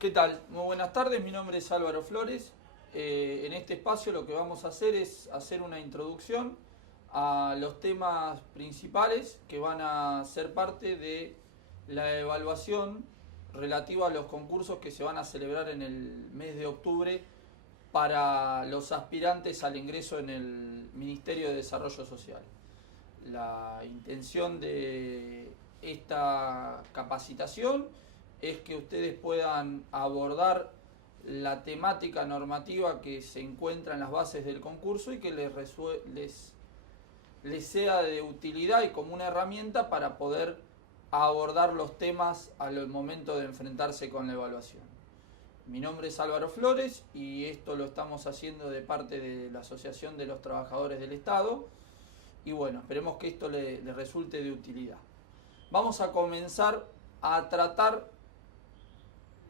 ¿Qué tal? Muy buenas tardes, mi nombre es Álvaro Flores. En este espacio lo que vamos a hacer es hacer una introducción a los temas principales que van a ser parte de la evaluación relativa a los concursos que se van a celebrar en el mes de octubre para los aspirantes al ingreso en el Ministerio de Desarrollo Social. La intención de esta capacitación es que ustedes puedan abordar la temática normativa que se encuentra en las bases del concurso y que les sea de utilidad y como una herramienta para poder abordar los temas al momento de enfrentarse con la evaluación. Mi nombre es Álvaro Flores y esto lo estamos haciendo de parte de la Asociación de los Trabajadores del Estado y bueno, esperemos que esto le resulte de utilidad. Vamos a comenzar a tratar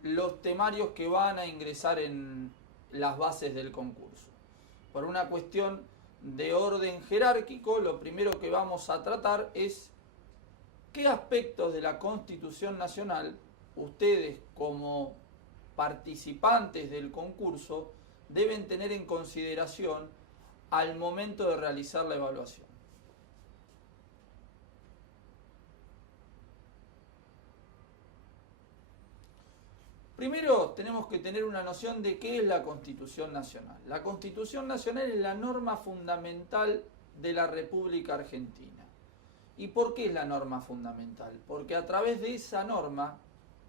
los temarios que van a ingresar en las bases del concurso. Por una cuestión de orden jerárquico, lo primero que vamos a tratar es qué aspectos de la Constitución Nacional ustedes como participantes del concurso deben tener en consideración al momento de realizar la evaluación. Primero tenemos que tener una noción de qué es la Constitución Nacional. La Constitución Nacional es la norma fundamental de la República Argentina. ¿Y por qué es la norma fundamental? Porque a través de esa norma,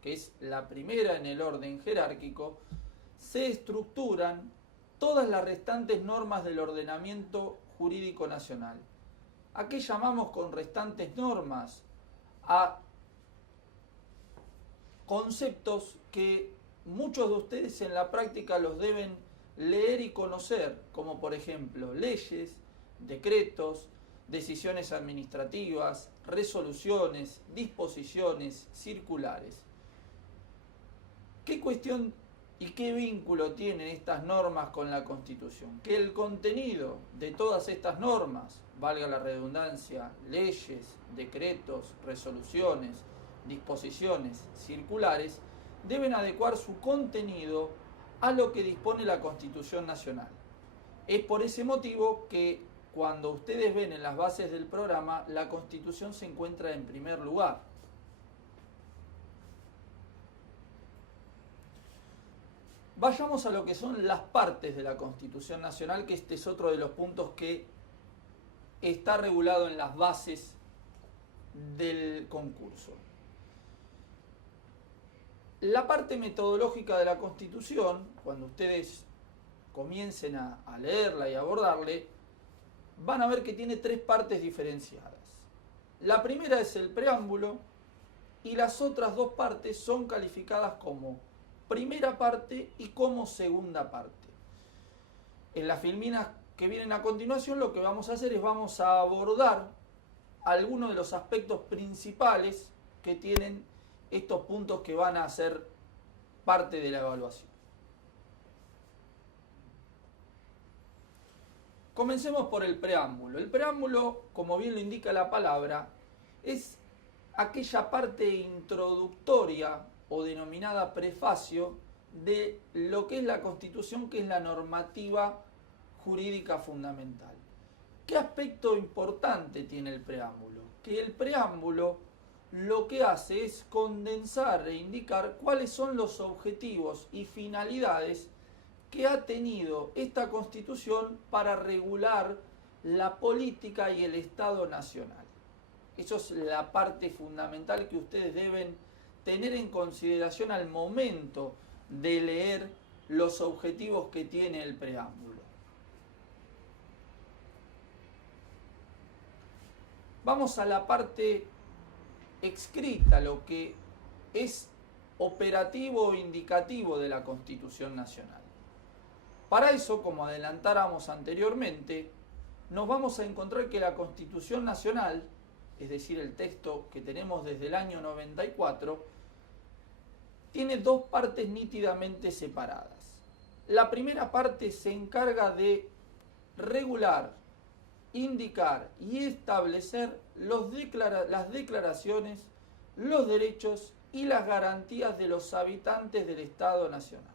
que es la primera en el orden jerárquico, se estructuran todas las restantes normas del ordenamiento jurídico nacional. ¿A qué llamamos con restantes normas? A conceptos que muchos de ustedes en la práctica los deben leer y conocer, como por ejemplo leyes, decretos, decisiones administrativas, resoluciones, disposiciones, circulares. ¿Qué cuestión y qué vínculo tienen estas normas con la Constitución? Que el contenido de todas estas normas, valga la redundancia, leyes, decretos, resoluciones, disposiciones circulares, deben adecuar su contenido a lo que dispone la Constitución Nacional. Es por ese motivo que cuando ustedes ven en las bases del programa, la Constitución se encuentra en primer lugar. Vayamos a lo que son las partes de la Constitución Nacional, que este es otro de los puntos que está regulado en las bases del concurso. La parte metodológica de la Constitución, cuando ustedes comiencen a leerla y abordarle, van a ver que tiene tres partes diferenciadas. La primera es el preámbulo y las otras dos partes son calificadas como primera parte y como segunda parte. En las filminas que vienen a continuación lo que vamos a hacer es vamos a abordar algunos de los aspectos principales que tienen estos puntos que van a ser parte de la evaluación. Comencemos por el preámbulo. El preámbulo, como bien lo indica la palabra, es aquella parte introductoria o denominada prefacio de lo que es la Constitución, que es la normativa jurídica fundamental. ¿Qué aspecto importante tiene el preámbulo? Que el preámbulo lo que hace es condensar e indicar cuáles son los objetivos y finalidades que ha tenido esta Constitución para regular la política y el Estado nacional. Eso es la parte fundamental que ustedes deben tener en consideración al momento de leer los objetivos que tiene el preámbulo. Vamos a la parte escrita, lo que es operativo o indicativo de la Constitución Nacional. Para eso, como adelantáramos anteriormente, nos vamos a encontrar que la Constitución Nacional, es decir, el texto que tenemos desde el año 94, tiene dos partes nítidamente separadas. La primera parte se encarga de regular, indicar y establecer las declaraciones, los derechos y las garantías de los habitantes del Estado Nacional.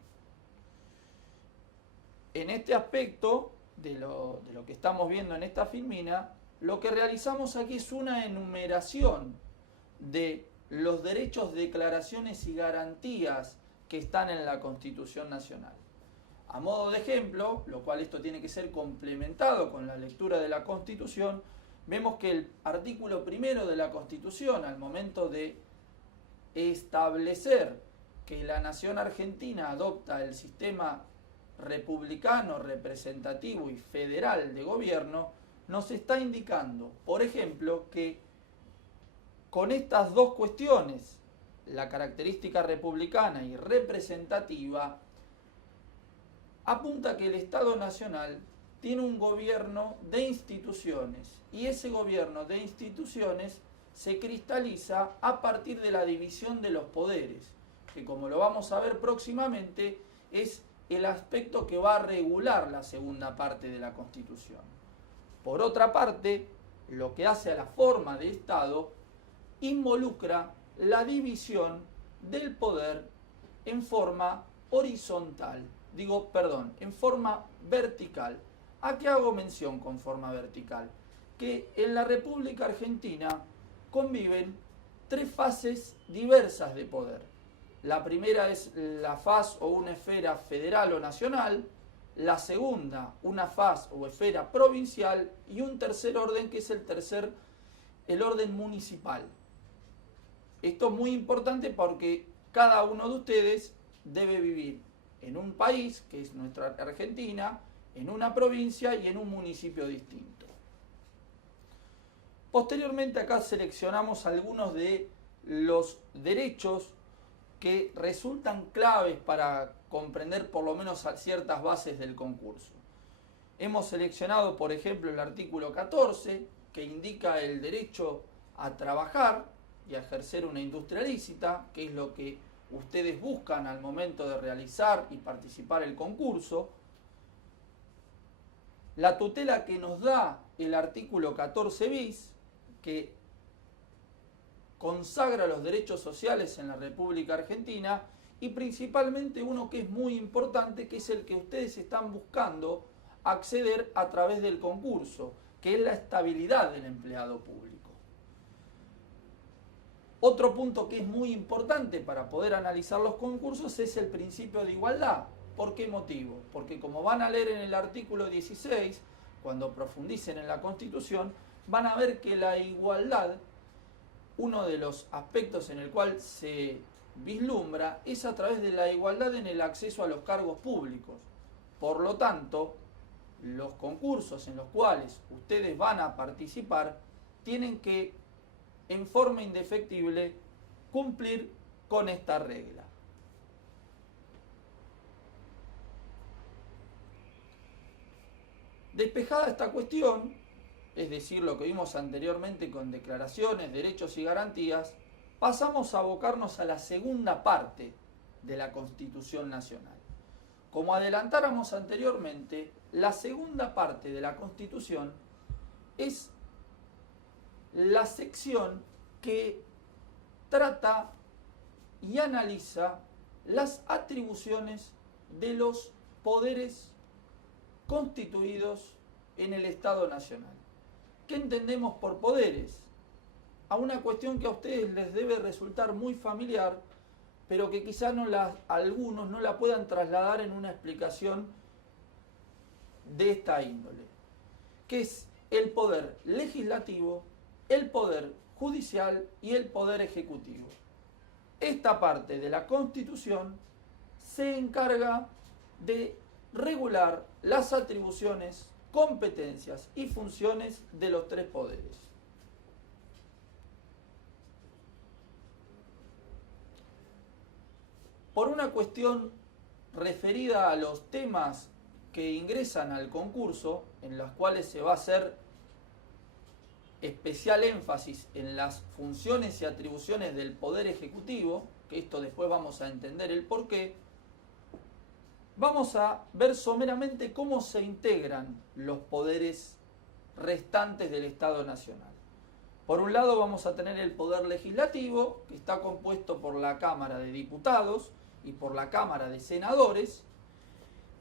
En este aspecto, de lo que estamos viendo en esta filmina, lo que realizamos aquí es una enumeración de los derechos, declaraciones y garantías que están en la Constitución Nacional. A modo de ejemplo, lo cual esto tiene que ser complementado con la lectura de la Constitución, vemos que el artículo primero de la Constitución, al momento de establecer que la nación argentina adopta el sistema republicano, representativo y federal de gobierno, nos está indicando, por ejemplo, que con estas dos cuestiones, la característica republicana y representativa, apunta que el Estado Nacional tiene un gobierno de instituciones y ese gobierno de instituciones se cristaliza a partir de la división de los poderes, que como lo vamos a ver próximamente es el aspecto que va a regular la segunda parte de la Constitución. Por otra parte, lo que hace a la forma de Estado involucra la división del poder en forma horizontal, en forma vertical. ¿A qué hago mención con forma vertical? Que en la República Argentina conviven tres fases diversas de poder. La primera es la faz o una esfera federal o nacional, la segunda una faz o esfera provincial y un tercer orden que es el orden municipal. Esto es muy importante porque cada uno de ustedes debe vivir en un país, que es nuestra Argentina, en una provincia y en un municipio distinto. Posteriormente acá seleccionamos algunos de los derechos que resultan claves para comprender por lo menos ciertas bases del concurso. Hemos seleccionado, por ejemplo, el artículo 14, que indica el derecho a trabajar y a ejercer una industria lícita, que es lo que ustedes buscan al momento de realizar y participar el concurso. La tutela que nos da el artículo 14 bis, que consagra los derechos sociales en la República Argentina, y principalmente uno que es muy importante, que es el que ustedes están buscando acceder a través del concurso, que es la estabilidad del empleado público. Otro punto que es muy importante para poder analizar los concursos es el principio de igualdad. ¿Por qué motivo? Porque como van a leer en el artículo 16, cuando profundicen en la Constitución, van a ver que la igualdad, uno de los aspectos en el cual se vislumbra, es a través de la igualdad en el acceso a los cargos públicos. Por lo tanto, los concursos en los cuales ustedes van a participar tienen que, en forma indefectible, cumplir con esta regla. Despejada esta cuestión, es decir, lo que vimos anteriormente con declaraciones, derechos y garantías, pasamos a abocarnos a la segunda parte de la Constitución Nacional. Como adelantáramos anteriormente, la segunda parte de la Constitución es la sección que trata y analiza las atribuciones de los poderes constituidos en el Estado Nacional. ¿Qué entendemos por poderes? A una cuestión que a ustedes les debe resultar muy familiar, pero que quizá algunos no la puedan trasladar en una explicación de esta índole, que es el poder legislativo, el poder judicial y el poder ejecutivo. Esta parte de la Constitución se encarga de regular las atribuciones, competencias y funciones de los tres poderes. Por una cuestión referida a los temas que ingresan al concurso, en los cuales se va a hacer especial énfasis en las funciones y atribuciones del Poder Ejecutivo, que esto después vamos a entender el porqué, vamos a ver someramente cómo se integran los poderes restantes del Estado Nacional. Por un lado vamos a tener el Poder Legislativo, que está compuesto por la Cámara de Diputados y por la Cámara de Senadores,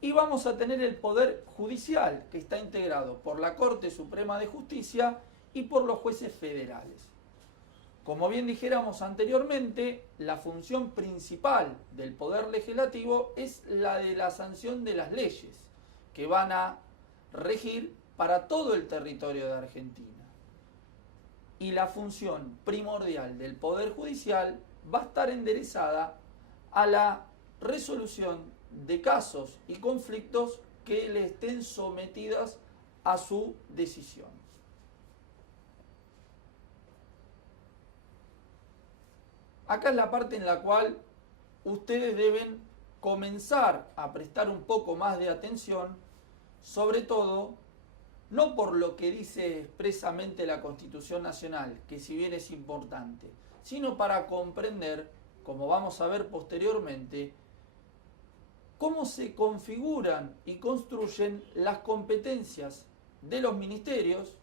y vamos a tener el Poder Judicial, que está integrado por la Corte Suprema de Justicia y por los jueces federales. Como bien dijéramos anteriormente, la función principal del Poder Legislativo es la de la sanción de las leyes, que van a regir para todo el territorio de Argentina. Y la función primordial del Poder Judicial va a estar enderezada a la resolución de casos y conflictos que le estén sometidas a su decisión. Acá es la parte en la cual ustedes deben comenzar a prestar un poco más de atención, sobre todo no por lo que dice expresamente la Constitución Nacional, que si bien es importante, sino para comprender, como vamos a ver posteriormente, cómo se configuran y construyen las competencias de los ministerios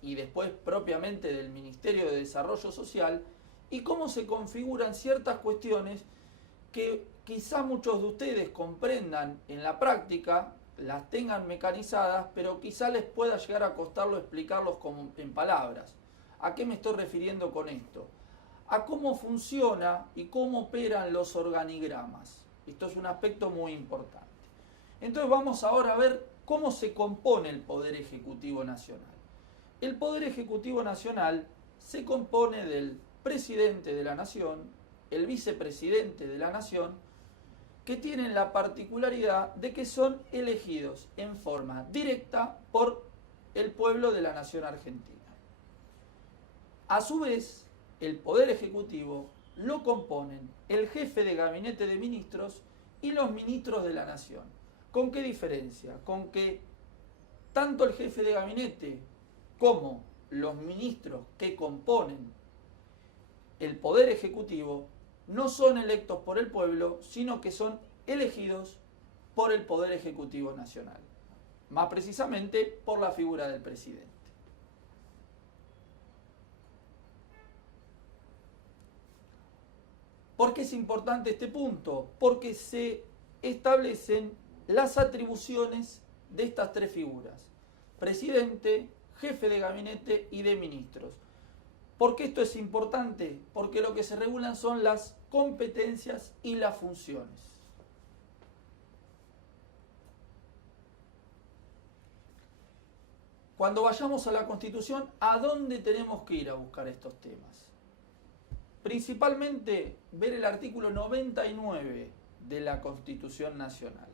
y después propiamente del Ministerio de Desarrollo Social, y cómo se configuran ciertas cuestiones que quizá muchos de ustedes comprendan en la práctica, las tengan mecanizadas, pero quizá les pueda llegar a costarlo explicarlos en palabras. ¿A qué me estoy refiriendo con esto? A cómo funciona y cómo operan los organigramas. Esto es un aspecto muy importante. Entonces vamos ahora a ver cómo se compone el Poder Ejecutivo Nacional. El Poder Ejecutivo Nacional se compone del presidente de la Nación, el vicepresidente de la Nación, que tienen la particularidad de que son elegidos en forma directa por el pueblo de la Nación Argentina. A su vez, el Poder Ejecutivo lo componen el jefe de gabinete de ministros y los ministros de la Nación. ¿Con qué diferencia? Con que tanto el jefe de gabinete como los ministros que componen el Poder Ejecutivo no son electos por el pueblo, sino que son elegidos por el Poder Ejecutivo Nacional. Más precisamente por la figura del presidente. ¿Por qué es importante este punto? Porque se establecen las atribuciones de estas tres figuras: presidente, jefe de gabinete y de ministros. ¿Por qué esto es importante? Porque lo que se regulan son las competencias y las funciones. Cuando vayamos a la Constitución, ¿a dónde tenemos que ir a buscar estos temas? Principalmente ver el artículo 99 de la Constitución Nacional.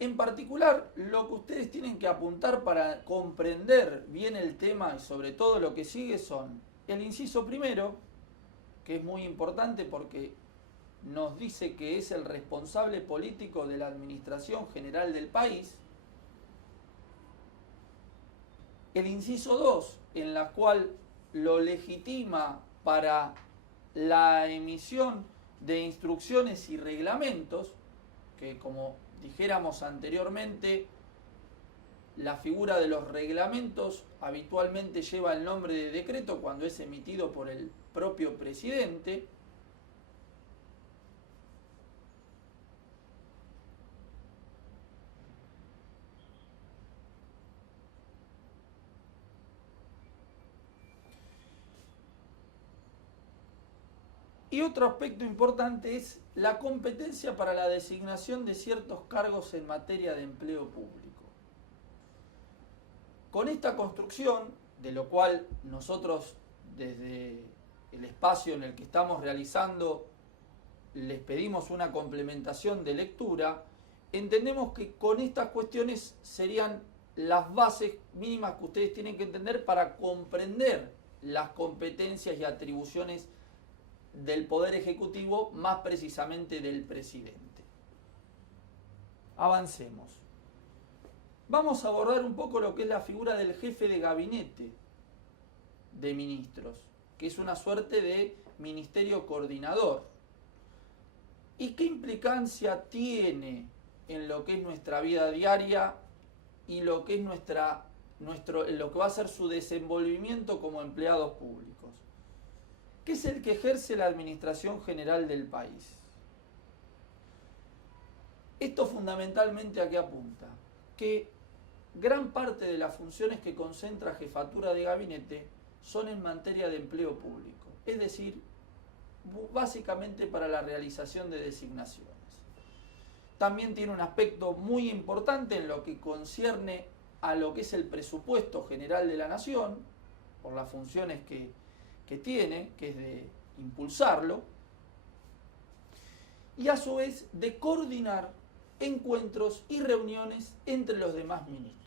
En particular, lo que ustedes tienen que apuntar para comprender bien el tema y sobre todo lo que sigue son el inciso primero, que es muy importante porque nos dice que es el responsable político de la administración general del país. El inciso 2, en la cual lo legitima para la emisión de instrucciones y reglamentos, que como dijéramos anteriormente, la figura de los reglamentos habitualmente lleva el nombre de decreto cuando es emitido por el propio presidente. Y otro aspecto importante es la competencia para la designación de ciertos cargos en materia de empleo público. Con esta construcción, de lo cual nosotros desde el espacio en el que estamos realizando les pedimos una complementación de lectura, entendemos que con estas cuestiones serían las bases mínimas que ustedes tienen que entender para comprender las competencias y atribuciones del Poder Ejecutivo, más precisamente del presidente. Avancemos. Vamos a abordar un poco lo que es la figura del jefe de gabinete de ministros, que es una suerte de ministerio coordinador. ¿Y qué implicancia tiene en lo que es nuestra vida diaria y lo que es nuestra lo que va a ser su desenvolvimiento como empleados públicos, que es el que ejerce la administración general del país. Esto fundamentalmente ¿a qué apunta? Que gran parte de las funciones que concentra Jefatura de Gabinete son en materia de empleo público, es decir, básicamente para la realización de designaciones. También tiene un aspecto muy importante en lo que concierne a lo que es el presupuesto general de la nación, por las funciones que tiene, que es de impulsarlo, y a su vez de coordinar encuentros y reuniones entre los demás ministros.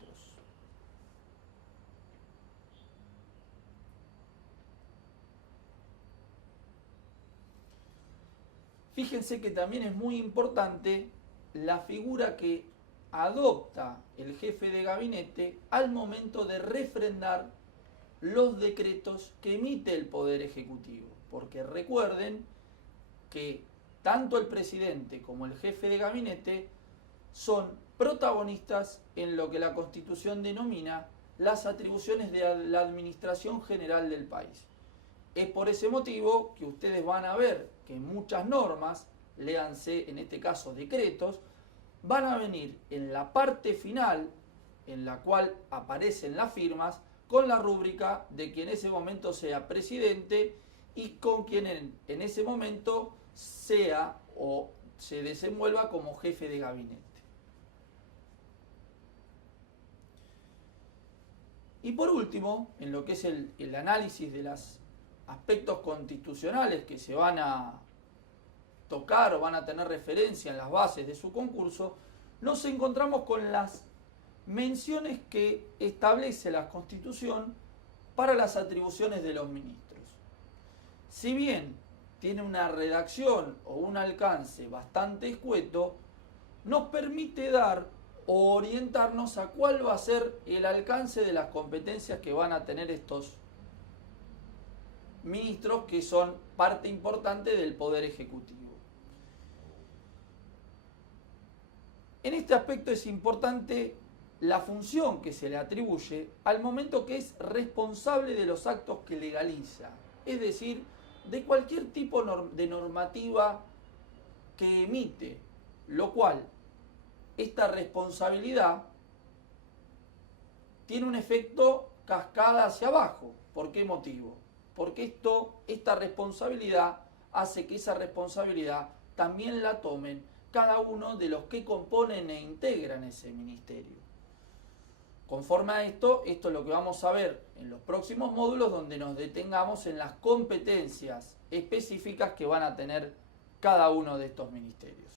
Fíjense que también es muy importante la figura que adopta el jefe de gabinete al momento de refrendar los decretos que emite el Poder Ejecutivo. Porque recuerden que tanto el presidente como el jefe de gabinete son protagonistas en lo que la Constitución denomina las atribuciones de la administración general del país. Es por ese motivo que ustedes van a ver que muchas normas, léanse en este caso decretos, van a venir en la parte final, en la cual aparecen las firmas, con la rúbrica de quien en ese momento sea presidente y con quien en ese momento sea o se desenvuelva como jefe de gabinete. Y por último, en lo que es el análisis de los aspectos constitucionales que se van a tocar o van a tener referencia en las bases de su concurso, nos encontramos con las menciones que establece la Constitución para las atribuciones de los ministros. Si bien tiene una redacción o un alcance bastante escueto, nos permite dar o orientarnos a cuál va a ser el alcance de las competencias que van a tener estos ministros que son parte importante del Poder Ejecutivo. En este aspecto es importante la función que se le atribuye al momento que es responsable de los actos que legaliza, es decir, de cualquier tipo de normativa que emite, lo cual esta responsabilidad tiene un efecto cascada hacia abajo. ¿Por qué motivo? Porque esta responsabilidad hace que esa responsabilidad también la tomen cada uno de los que componen e integran ese ministerio. Conforme a esto es lo que vamos a ver en los próximos módulos, donde nos detengamos en las competencias específicas que van a tener cada uno de estos ministerios.